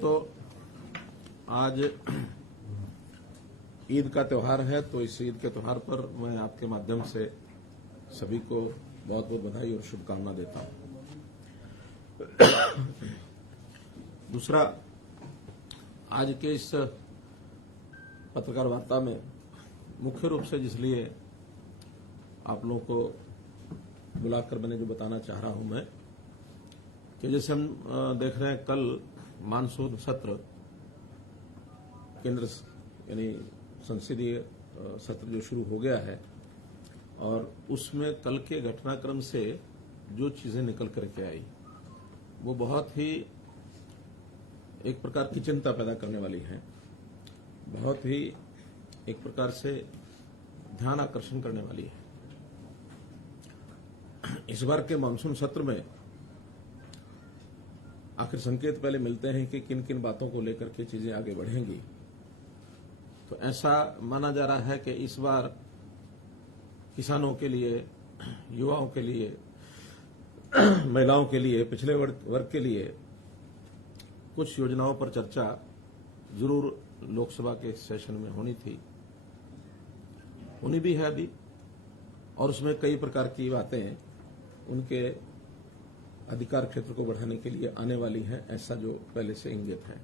तो आज ईद का त्यौहार है, तो इस ईद के त्यौहार पर मैं आपके माध्यम से सभी को बहुत बहुत बधाई और शुभकामना देता हूं। दूसरा, आज के इस पत्रकार वार्ता में मुख्य रूप से जिसलिए आप लोगों को बुलाकर मैंने जो बताना चाह रहा हूं मैं कि जैसे हम देख रहे हैं, कल मानसून सत्र केंद्र यानी संसदीय सत्र जो शुरू हो गया है, और उसमें कल के घटनाक्रम से जो चीजें निकल करके आई वो बहुत ही एक प्रकार की चिंता पैदा करने वाली है, बहुत ही एक प्रकार से ध्यान आकर्षण करने वाली है। इस बार के मानसून सत्र में आखिर संकेत पहले मिलते हैं कि किन किन बातों को लेकर के चीजें आगे बढ़ेंगी। तो ऐसा माना जा रहा है कि इस बार किसानों के लिए, युवाओं के लिए, महिलाओं के लिए, पिछड़े वर्ग के लिए कुछ योजनाओं पर चर्चा जरूर लोकसभा के सेशन में होनी थी, होनी भी है अभी, और उसमें कई प्रकार की बातें उनके अधिकार क्षेत्र को बढ़ाने के लिए आने वाली है, ऐसा जो पहले से इंगित है।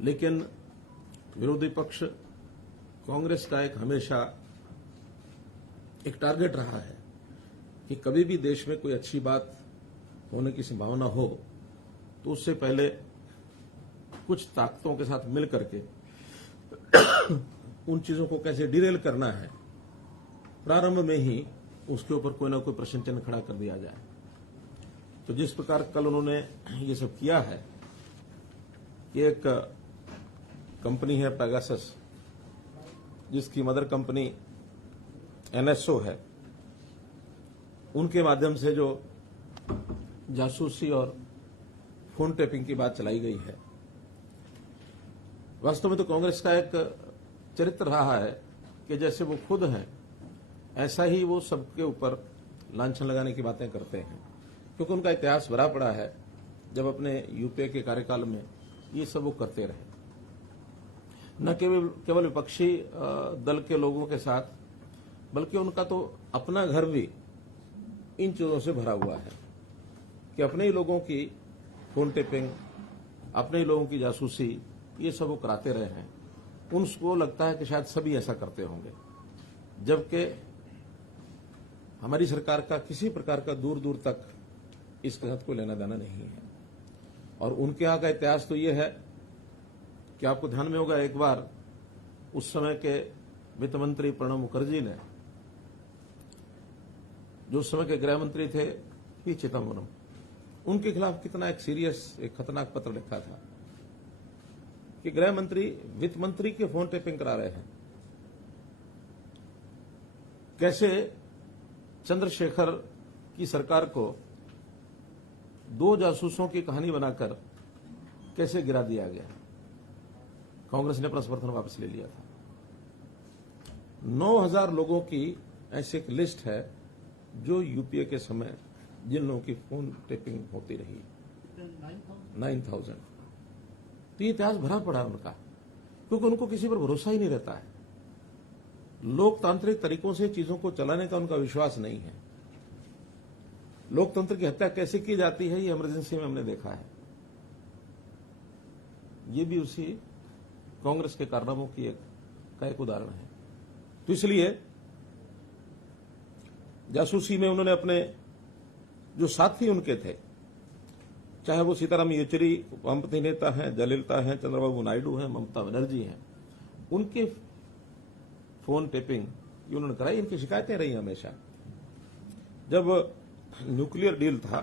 लेकिन विरोधी पक्ष कांग्रेस का एक हमेशा एक टारगेट रहा है कि कभी भी देश में कोई अच्छी बात होने की संभावना हो तो उससे पहले कुछ ताकतों के साथ मिल करके उन चीजों को कैसे डिरेल करना है, प्रारंभ में ही उसके ऊपर कोई ना कोई प्रश्न चिन्ह खड़ा कर दिया जाए। तो जिस प्रकार कल उन्होंने ये सब किया है कि एक कंपनी है पेगासस, जिसकी मदर कंपनी एनएसओ है, उनके माध्यम से जो जासूसी और फोन टेपिंग की बात चलाई गई है, वास्तव में तो कांग्रेस का एक चरित्र रहा है कि जैसे वो खुद हैं ऐसा ही वो सबके ऊपर लांछन लगाने की बातें करते हैं, क्योंकि उनका इतिहास भरा पड़ा है। जब अपने यूपीए के कार्यकाल में ये सब वो करते रहे, न केवल विपक्षी दल के लोगों के साथ, बल्कि उनका तो अपना घर भी इन चीजों से भरा हुआ है कि अपने ही लोगों की फोन टेपिंग, अपने ही लोगों की जासूसी, ये सब वो कराते रहे हैं। उनको लगता है कि शायद सभी ऐसा करते होंगे, जबकि हमारी सरकार का किसी प्रकार का दूर दूर तक इसके साथ कोई लेना देना नहीं है। और उनके यहां का इतिहास तो ये है कि आपको ध्यान में होगा, एक बार उस समय के वित्त मंत्री प्रणब मुखर्जी ने, जो उस समय के गृह मंत्री थे पी चिदम्बरम, उनके खिलाफ कितना एक सीरियस, एक खतरनाक पत्र लिखा था कि गृह मंत्री वित्त मंत्री के फोन टेपिंग करा रहे हैं। कैसे चंद्रशेखर की सरकार को दो जासूसों की कहानी बनाकर कैसे गिरा दिया गया। कांग्रेस ने अपना समर्थन वापस ले लिया था। 9000 लोगों की ऐसी एक लिस्ट है जो यूपीए के समय जिन लोगों की फोन टेपिंग होती रही, 9000। तो ये इतिहास भरा पड़ा है उनका, क्योंकि उनको किसी पर भरोसा ही नहीं रहता है। लोकतांत्रिक तरीकों से चीजों को चलाने का उनका विश्वास नहीं है। लोकतंत्र की हत्या कैसे की जाती है, ये इमरजेंसी में हमने देखा है। ये भी उसी कांग्रेस के कारनामों की एक उदाहरण है। तो इसलिए जासूसी में उन्होंने अपने जो साथी उनके थे, चाहे वो सीताराम येचुरी वामपंथी नेता हैं, जयललिता हैं, चंद्रबाबू नायडू हैं, ममता बनर्जी हैं, उनके फोन टेपिंग ये उन्होंने कराई। इनकी शिकायतें रही हमेशा। जब न्यूक्लियर डील था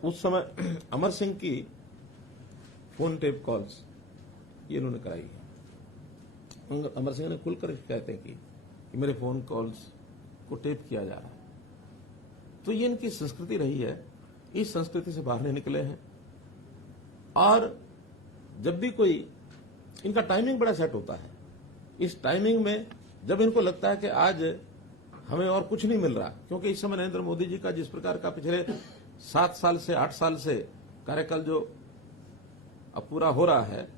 उस समय अमर सिंह की फोन टेप कॉल्स ये इन्होंने कराई है। अमर सिंह ने खुलकर शिकायतें की कि मेरे फोन कॉल्स को टेप किया जा रहा है। तो ये इनकी संस्कृति रही है, इस संस्कृति से बाहर नहीं निकले हैं। और जब भी कोई, इनका टाइमिंग बड़ा सेट होता है। इस टाइमिंग में जब इनको लगता है कि आज हमें और कुछ नहीं मिल रहा, क्योंकि इस समय नरेंद्र मोदी जी का जिस प्रकार का पिछले 7 साल से 8 साल से कार्यकाल जो अब पूरा हो रहा है,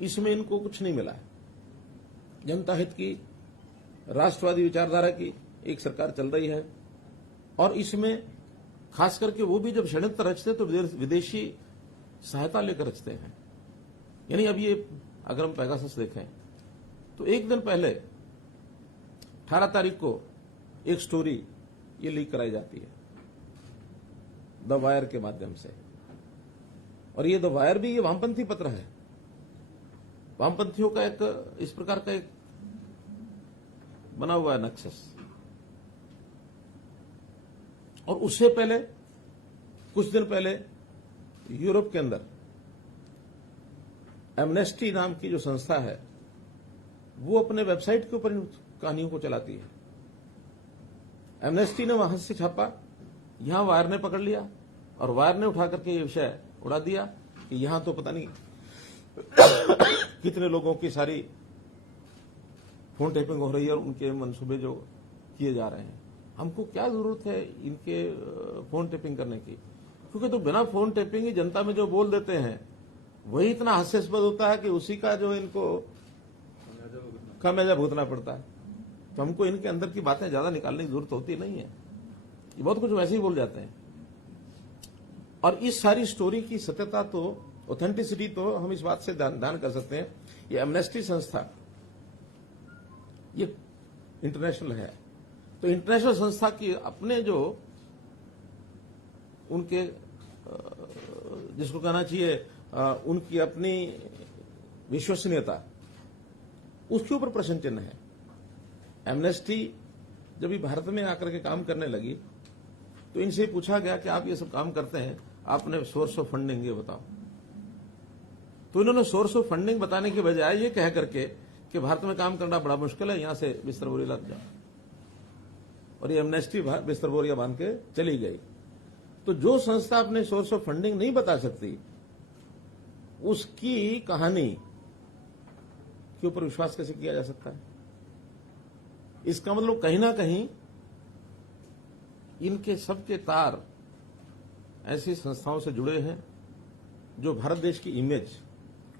इसमें इनको कुछ नहीं मिला है। जनता हित की, राष्ट्रवादी विचारधारा की एक सरकार चल रही है, और इसमें खास करके वो भी जब षड्यंत्र रचते तो विदेशी सहायता लेकर रचते हैं। यानी अब ये अगर हम पेगासस देखें तो एक दिन पहले 18 तारीख को एक स्टोरी ये लीक कराई जाती है द वायर के माध्यम से, और ये द वायर भी ये वामपंथी पत्र है, वामपंथियों का एक इस प्रकार का एक बना हुआ है नक्शस। और उससे पहले कुछ दिन पहले यूरोप के अंदर एमनेस्टी नाम की जो संस्था है वो अपने वेबसाइट के ऊपर इन कहानियों को चलाती है। एमनेस्टी ने वहां से छापा, यहां वायर ने पकड़ लिया, और वायर ने उठा करके ये विषय उड़ा दिया कि यहां तो पता नहीं कितने लोगों की सारी फोन टेपिंग हो रही है और उनके मंसूबे जो किए जा रहे हैं। हमको क्या जरूरत है इनके फोन टेपिंग करने की, क्योंकि तो बिना फोन टेपिंग ही जनता में जो बोल देते हैं वही इतना हास्यास्पद होता है कि उसी का जो इनको खामियाजा भुगतना पड़ता है। तो हमको इनके अंदर की बातें ज्यादा निकालने की जरूरत होती नहीं है, ये बहुत कुछ वैसे ही बोल जाते हैं। और इस सारी स्टोरी की सत्यता तो, ऑथेंटिसिटी तो हम इस बात से दान कर सकते हैं, ये एमनेस्टी संस्था ये इंटरनेशनल है, तो इंटरनेशनल संस्था की अपने जो उनके जिसको कहना चाहिए उनकी अपनी विश्वसनीयता, उसके ऊपर प्रश्न चिन्ह है। एमनेस्टी जब ये भारत में आकर के काम करने लगी तो इनसे पूछा गया कि आप ये सब काम करते हैं, आपने सोर्स ऑफ फंडिंग ये बताओ। तो इन्होंने सोर्स ऑफ फंडिंग बताने के बजाय ये कह करके कि भारत में काम करना बड़ा मुश्किल है, यहां से बिस्तर बोरी लग जाओ, और ये एमनेस्टी बिस्तर बोरिया बांध के चली गई। तो जो संस्था अपने सोर्स ऑफ फंडिंग नहीं बता सकती, उसकी कहानी के ऊपर विश्वास कैसे किया जा सकता है? इसका मतलब कहीं ना कहीं इनके सबके तार ऐसी संस्थाओं से जुड़े हैं जो भारत देश की इमेज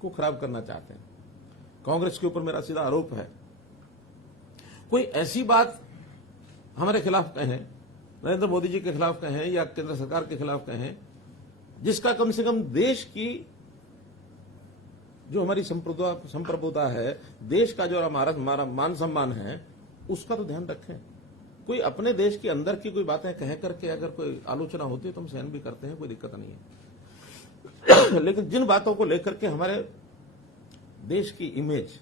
को खराब करना चाहते हैं। कांग्रेस के ऊपर मेरा सीधा आरोप है, कोई ऐसी बात हमारे खिलाफ कहें, नरेंद्र मोदी जी के खिलाफ कहें या केंद्र सरकार के खिलाफ कहें, जिसका कम से कम देश की जो हमारी संप्रभुता है, देश का जो हमारा मान सम्मान है, उसका तो ध्यान रखें। कोई अपने देश के अंदर की कोई बातें कह करके अगर कोई आलोचना होती है तो हम सहन भी करते हैं, कोई दिक्कत नहीं है। लेकिन जिन बातों को लेकर के हमारे देश की इमेज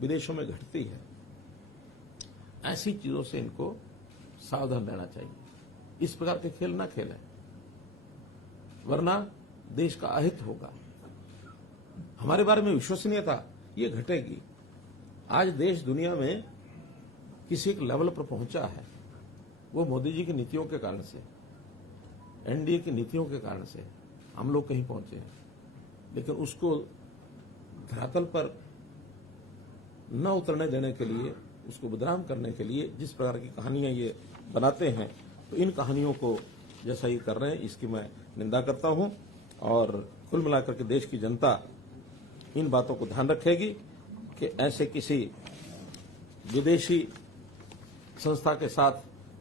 विदेशों में घटती है, ऐसी चीजों से इनको सावधान रहना चाहिए। इस प्रकार के खेल ना खेलें, वरना देश का अहित होगा, हमारे बारे में विश्वसनीयता ये घटेगी। आज देश दुनिया में किसी एक लेवल पर पहुंचा है, वो मोदी जी की नीतियों के कारण से, एनडीए की नीतियों के कारण से हम लोग कहीं पहुंचे हैं। लेकिन उसको धरातल पर न उतरने देने के लिए, उसको बदनाम करने के लिए जिस प्रकार की कहानियां ये बनाते हैं, तो इन कहानियों को जैसा ये कर रहे हैं इसकी मैं निंदा करता हूं। और कुल मिलाकर के देश की जनता इन बातों को ध्यान रखेगी कि ऐसे किसी विदेशी संस्था के साथ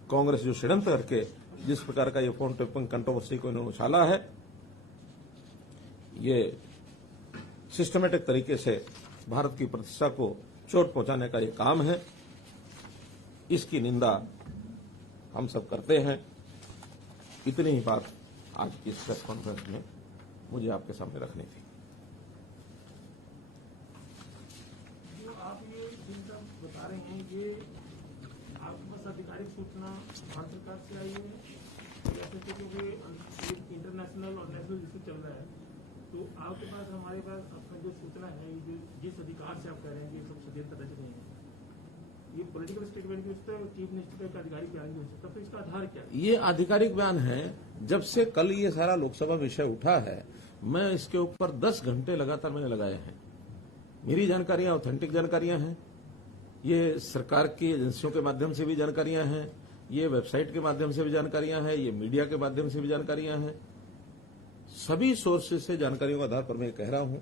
कांग्रेस जो षड्यंत्र करके जिस प्रकार का ये फोन टेपिंग कंट्रोवर्सी को इन्होंने उछाला है, ये सिस्टमेटिक तरीके से भारत की प्रतिष्ठा को चोट पहुंचाने का ये काम है। इसकी निंदा हम सब करते हैं। इतनी ही बात आज की इस प्रेस कॉन्फ्रेंस में मुझे आपके सामने रखनी थी। जो आप ये जिनका बता रहे हैं, ये आपके पास आधिकारिक सूचना भारत सरकार से आई है, जैसे कि क्योंकि इंटरनेशनल और नेशनल इशू चल रहा है, तो आपके पास, हमारे पास अपना जो सूचना है, जिस अधिकार से आप कह रहे हैं कि ये सब षड्यंत्र रच रहे हैं, ये पॉलिटिकल स्टेटमेंट की चीफ मिनिस्टर का आधिकारिक बयान भी हो सकता है, तो इसका आधार क्या है? ये आधिकारिक बयान है। जब से कल ये सारा लोकसभा विषय उठा है, मैं इसके ऊपर 10 घंटे लगातार मैंने लगाए हैं। मेरी जानकारियां ऑथेंटिक जानकारियां हैं, ये सरकार की एजेंसियों के माध्यम से भी जानकारियां हैं, ये वेबसाइट के माध्यम से भी जानकारियां हैं, ये मीडिया के माध्यम से भी जानकारियां हैं। सभी सोर्सेज से जानकारियों के आधार पर मैं कह रहा हूं,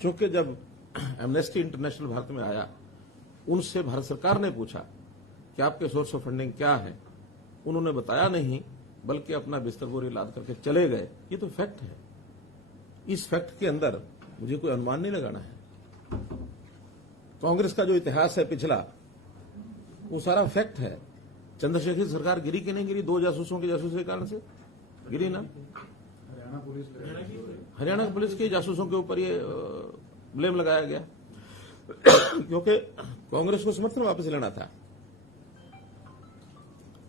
क्योंकि जब एमनेस्टी इंटरनेशनल भारत में आया, उनसे भारत सरकार ने पूछा कि आपके सोर्स ऑफ फंडिंग क्या है। उन्होंने बताया नहीं, बल्कि अपना बिस्तर बोरी लाद करके चले गए। ये तो फैक्ट है। इस फैक्ट के अंदर मुझे कोई अनुमान नहीं लगाना है। कांग्रेस का जो इतिहास है पिछला, वो सारा फैक्ट है। चंद्रशेखर सरकार गिरी कि नहीं गिरी? 2 जासूसों के जासूसी के कारण से गिरी ना। हरियाणा पुलिस के जासूसों के ऊपर ये ब्लेम लगाया गया क्योंकि कांग्रेस को समर्थन वापस लेना था।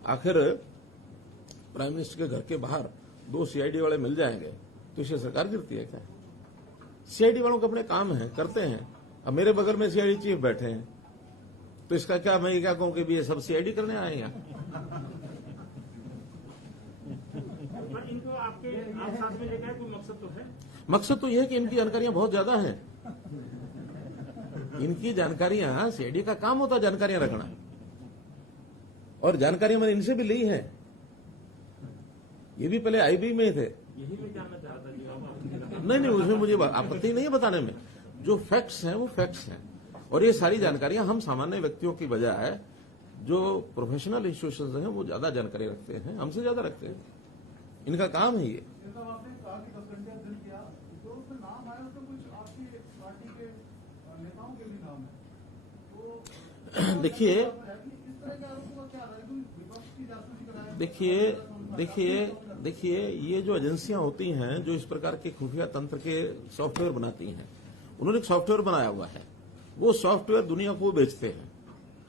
आखिर प्राइम मिनिस्टर के घर के बाहर 2 सीआईडी वाले मिल जाएंगे तो इसे सरकार गिरती है क्या? सीआईडी वालों के अपने काम है, करते हैं। अब मेरे बगल में सीआईडी चीफ बैठे हैं, तो इसका क्या मैं क्या कहूं कि भी ये सब सीआईडी करने आए हैं? पर इनको आप साथ में लेकर कोई मकसद तो है? मकसद तो यह है कि इनकी जानकारियां बहुत ज्यादा हैं। इनकी जानकारियां, सीआईडी का काम होता है जानकारियां रखना, और जानकारियां मैंने इनसे भी ली हैं। ये भी पहले आईबी में थे। यही मैं जानना चाह रहा था जी। नहीं, उसमें मुझे आपत्ति नहीं है बताने में। जो फैक्ट्स हैं वो फैक्ट्स हैं, और ये सारी जानकारियां हम सामान्य व्यक्तियों की बजाय जो प्रोफेशनल इंस्टीट्यूशंस हैं वो ज्यादा जानकारी रखते हैं, हमसे ज्यादा रखते हैं। इनका काम है ये। आपने कहा कि 10 घंटे अध्ययन किया, जो उसमें नाम आया उसमें कुछ आपकी पार्टी के नेताओं के भी नाम है, तो देखिए इस तरह के आरोपों का क्या है? विपक्ष की जासूसी कराया। देखिए ये जो एजेंसियां होती हैं जो इस प्रकार के खुफिया तंत्र के सॉफ्टवेयर बनाती हैं, उन्होंने एक सॉफ्टवेयर बनाया हुआ है। वो सॉफ्टवेयर दुनिया को बेचते हैं।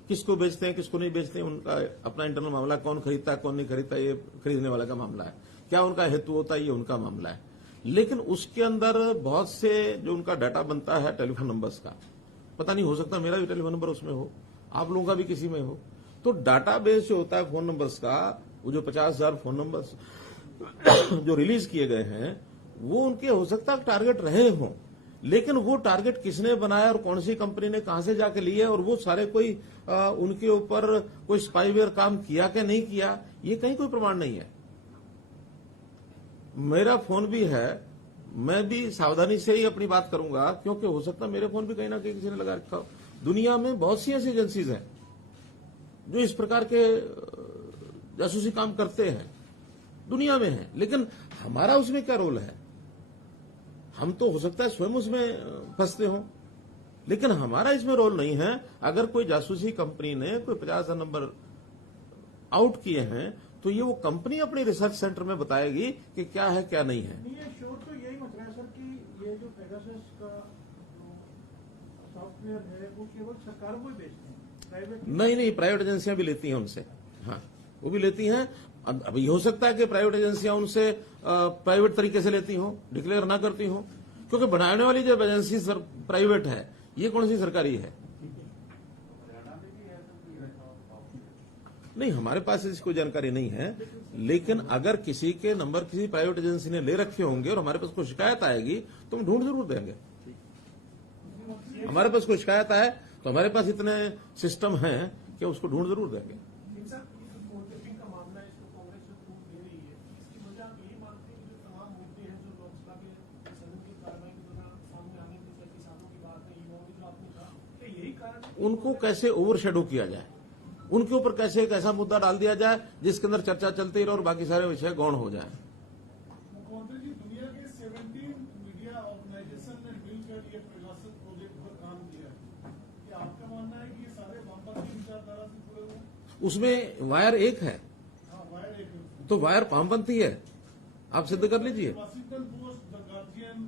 किसको बेचते हैं, किसको नहीं बेचते हैं, उनका अपना इंटरनल मामला। कौन खरीदता है, कौन नहीं खरीदता, ये खरीदने वाले का मामला है। क्या उनका हेतु होता है, ये उनका मामला है। लेकिन उसके अंदर बहुत से जो उनका डाटा बनता है टेलीफोन नंबर्स का, पता नहीं, हो सकता मेरा भी टेलीफोन नंबर उसमें हो, आप लोगों का भी किसी में हो। तो डाटा बेस जो होता है फोन नंबर्स का, वो जो 50,000 फोन नंबर्स जो रिलीज किए गए हैं, वो उनके हो सकता है टारगेट रहे हों, लेकिन वो टारगेट किसने बनाया और कौन सी कंपनी ने कहां से जाके लिए, और वो सारे कोई उनके ऊपर कोई स्पाईवेयर काम किया क्या नहीं किया, ये कहीं कोई प्रमाण नहीं है। मेरा फोन भी है, मैं भी सावधानी से ही अपनी बात करूंगा, क्योंकि हो सकता है मेरे फोन भी कहीं ना कहीं किसी ने लगा रखा हो। दुनिया में बहुत सी ऐसी एजेंसीज हैं जो इस प्रकार के जासूसी काम करते हैं, दुनिया में है। लेकिन हमारा उसमें क्या रोल है? हम तो हो सकता है स्वयं उसमें फंसते हो, लेकिन हमारा इसमें रोल नहीं है। अगर कोई जासूसी कंपनी ने कोई 50,000 नंबर आउट किए हैं, तो ये वो कंपनी अपनी रिसर्च सेंटर में बताएगी कि क्या है क्या नहीं है। ये शोर तो यही मच रहा है सर कि ये जो पेगासस का जो सॉफ्टवेयर है वो केवल सरकार को ही बेचते हैं, प्राइवेट नहीं, प्राइवेट एजेंसियां भी लेती हैं उनसे। हाँ, वो भी लेती हैं। अब ये हो सकता है कि प्राइवेट एजेंसियां उनसे प्राइवेट तरीके से लेती हों, डिक्लेयर ना करती हों, क्योंकि बनाने वाली जब एजेंसी प्राइवेट है, ये कौन सी सरकारी है? नहीं, हमारे पास इसकी कोई जानकारी नहीं है। लेकिन अगर किसी के नंबर किसी प्राइवेट एजेंसी ने ले रखे होंगे और हमारे पास कोई शिकायत आएगी तो हम ढूंढ जरूर देंगे। हमारे पास कोई शिकायत आए तो हमारे पास इतने सिस्टम हैं कि उसको ढूंढ जरूर देंगे। का मामला है, इसको कांग्रेस से प्रूफ दे रही है, इसकी वजह आप यही मानते हैं कि जो तमाम मुद्दे हैं जो लोकसभा के सदन की कार्रवाई के दौरान सामने आने जैसे किसानों की बात है, युवाओं की जो आपने कहा, तो यही कारण है उनको कैसे ओवरशैडो किया जाए, उनके ऊपर कैसे एक ऐसा मुद्दा डाल दिया जाए जिसके अंदर चर्चा चलती रहे और बाकी सारे विषय गौण हो जाए। मुख्यमंत्री जी, दुनिया के 17 मीडिया ऑर्गेनाइजेशन ने मिलकर ये पेगासस प्रोजेक्ट पर काम किया है। क्या आपका मानना है कि ये सारे वामपंथी विचारधारा से जुड़े हुए हैं? उसमें वायर एक है, हाँ, वायर एक है। तो वायर वामपंथी है, आप सिद्ध कर लीजिए। वाशिंगटन पोस्ट, द गार्जियन,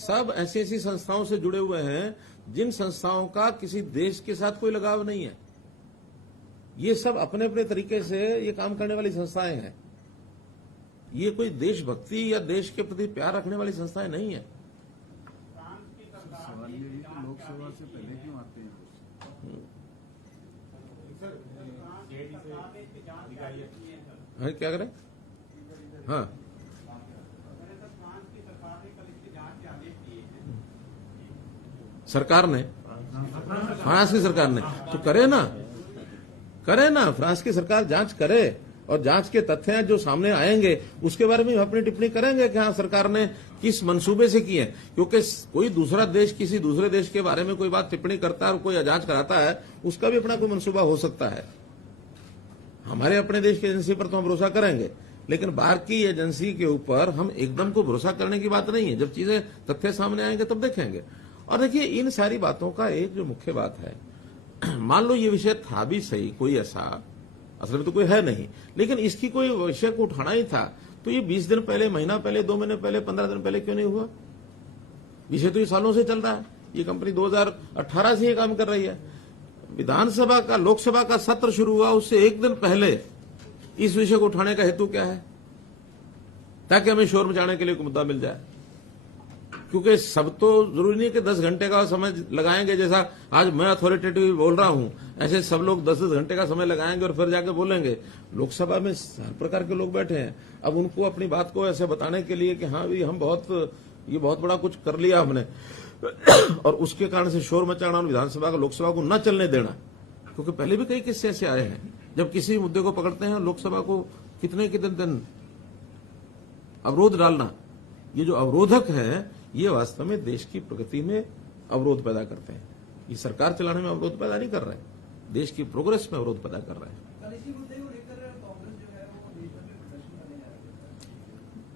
सब ऐसी ऐसी संस्थाओं से जुड़े हुए हैं जिन संस्थाओं का किसी देश के साथ कोई लगाव नहीं है। ये सब अपने अपने तरीके से ये काम करने वाली संस्थाएं हैं। ये कोई देशभक्ति या देश के प्रति प्यार रखने वाली संस्थाएं नहीं है। सवाल ये है कि लोकसभा से पहले क्यों आते हैं? हाँ, क्या करें? हाँ, सरकार ने, फ्रांस की सरकार ने तो करे ना, फ्रांस की सरकार जांच करे। और जांच के तथ्य जो सामने आएंगे उसके बारे में अपनी टिप्पणी करेंगे कि हाँ सरकार ने किस मंसूबे से की है। क्योंकि कोई दूसरा देश किसी दूसरे देश के बारे में कोई बात टिप्पणी करता है और कोई जांच कराता है, उसका भी अपना कोई मंसूबा हो सकता है। हमारे अपने देश की एजेंसी पर तो हम भरोसा करेंगे, लेकिन बाहर की एजेंसी के ऊपर हम एकदम को भरोसा करने की बात नहीं है। जब चीजें तथ्य सामने आएंगे तब देखेंगे। और देखिए, इन सारी बातों का एक जो मुख्य बात है, मान लो ये विषय था भी सही, कोई ऐसा असल में तो कोई है नहीं, लेकिन इसकी कोई विषय को उठाना ही था तो ये 20 दिन पहले, महीना पहले, 2 महीने पहले, 15 दिन पहले क्यों नहीं हुआ? विषय तो ये सालों से चल रहा है। ये कंपनी 2018 से ये काम कर रही है। विधानसभा का, लोकसभा का सत्र शुरू हुआ उससे 1 दिन पहले इस विषय को उठाने का हेतु क्या है? ताकि हमें शोर मचाने के लिए कोई मुद्दा मिल जाए। क्योंकि सब तो जरूरी नहीं कि 10 घंटे का समय लगाएंगे, जैसा आज मैं अथॉरिटेटिव बोल रहा हूं, ऐसे सब लोग 10-10 घंटे का समय लगाएंगे और फिर जाके बोलेंगे। लोकसभा में हर प्रकार के लोग बैठे हैं, अब उनको अपनी बात को ऐसे बताने के लिए कि हाँ भी हम ये बहुत बड़ा कुछ कर लिया हमने और उसके कारण से शोर मचाना और विधानसभा का लोकसभा को न चलने देना। क्योंकि पहले भी कई किस्से ऐसे आए हैं, जब किसी मुद्दे को पकड़ते हैं लोकसभा को कितने दिन अवरोध डालना, ये जो अवरोधक है ये वास्तव में देश की प्रगति में अवरोध पैदा करते हैं। ये सरकार चलाने में अवरोध पैदा नहीं कर रहे हैं, देश की प्रोग्रेस में अवरोध पैदा कर रहे हैं।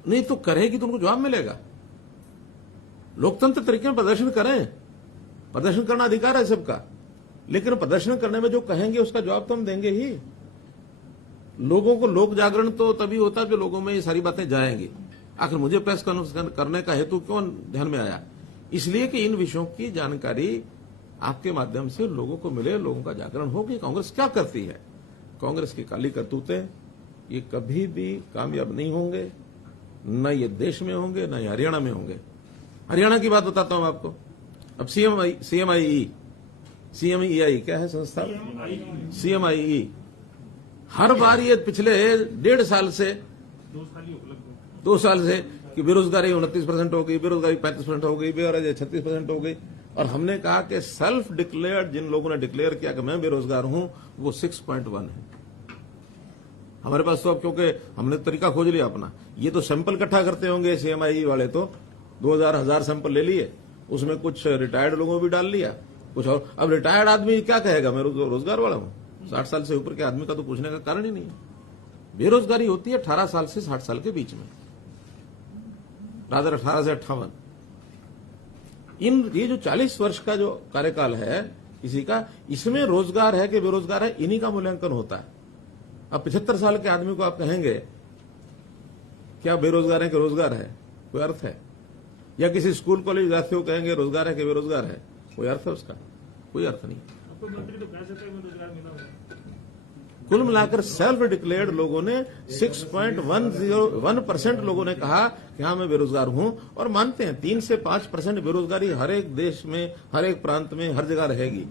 नहीं तो करेगी तो उनको जवाब मिलेगा। लोकतंत्र तरीके में प्रदर्शन करें, प्रदर्शन करना अधिकार है सबका, लेकिन प्रदर्शन करने में जो कहेंगे उसका जवाब तो हम देंगे ही। लोगों को लोक जागरण तो तभी होता है जो लोगों में ये सारी बातें जाएंगी। आखिर मुझे प्रेस कॉन्फ्रेंस करने का हेतु क्यों ध्यान में आया? इसलिए कि इन विषयों की जानकारी आपके माध्यम से लोगों को मिले, लोगों का जागरण हो कि कांग्रेस क्या करती है। कांग्रेस की काली करतूतें ये कभी भी कामयाब नहीं होंगे, न ये देश में होंगे, न ये हरियाणा में होंगे। हरियाणा की बात बताता हूं आपको। अब CMEI क्या है संस्था? CMIE हर बार ये पिछले 1.5 साल से 2 साल से कि बेरोजगारी 29% हो गई, बेरोजगारी 35% हो गई, बेरोजगारी 36% हो गई। और हमने कहा कि सेल्फ डिक्लेयर्ड, जिन लोगों ने डिक्लेयर किया कि मैं बेरोजगार हूं, वो 6.1 है। हमारे पास तो अब क्योंकि हमने तरीका खोज लिया अपना, ये तो सैंपल इकट्ठा करते होंगे CMI वाले, तो 2000 सैंपल ले लिए, उसमें कुछ रिटायर्ड लोगों भी डाल लिया, कुछ और। अब रिटायर्ड आदमी क्या कहेगा मैं रोजगार वाला हूं? 60 साल से ऊपर के आदमी का तो पूछने का कारण ही नहीं है। बेरोजगारी होती है 18 साल से 60 साल के बीच में, रादर 18 से 58। ये जो 40 वर्ष का जो कार्यकाल है किसी का, इसमें रोजगार है कि बेरोजगार है, इन्हीं का मूल्यांकन होता है। अब 75 साल के आदमी को आप कहेंगे क्या बेरोजगार है कि रोजगार है? कोई अर्थ है? या किसी स्कूल कॉलेज विद्यार्थियों को कहेंगे रोजगार है कि बेरोजगार है? कोई अर्थ है उसका? कोई अर्थ नहीं। कुल मिलाकर सेल्फ डिक्लेयर्ड लोगों ने 6.1% लोगों ने कहा कि हाँ मैं बेरोजगार हूं, और मानते हैं 3 से 5% बेरोजगारी हर एक देश में, हर एक प्रांत में, हर जगह रहेगी।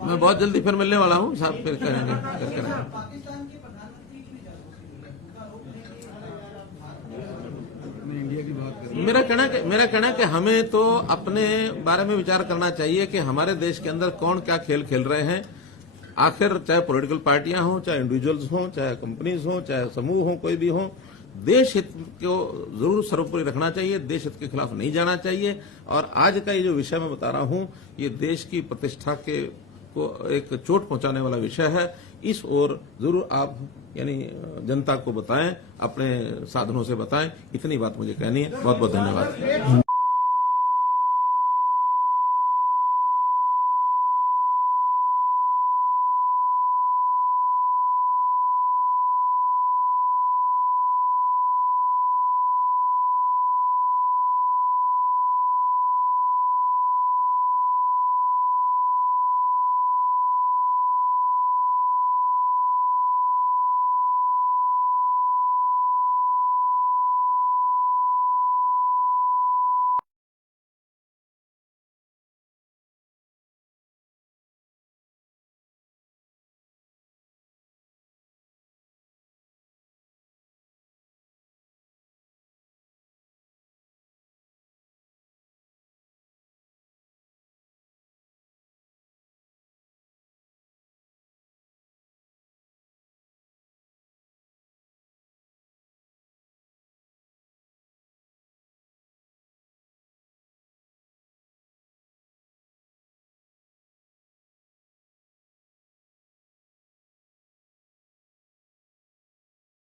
मैं बहुत जल्दी फिर मिलने वाला हूं साहब, फिर करेंगे। इंडिया की बात करें। मेरा कहना है कि हमें तो अपने बारे में विचार करना चाहिए कि हमारे देश के अंदर कौन क्या खेल खेल रहे हैं। आखिर चाहे पॉलिटिकल पार्टियां हों, चाहे इंडिविजुअल्स हों, चाहे कंपनीज हों, चाहे समूह हों, कोई भी हो, देश हित को जरूर सर्वोपरि रखना चाहिए, देश हित के खिलाफ नहीं जाना चाहिए। और आज का ये जो विषय मैं बता रहा हूं, ये देश की प्रतिष्ठा को एक चोट पहुंचाने वाला विषय है। इस ओर जरूर आप यानी जनता को बताएं, अपने साधनों से बताएं। इतनी बात मुझे कहनी है। बहुत बहुत धन्यवाद।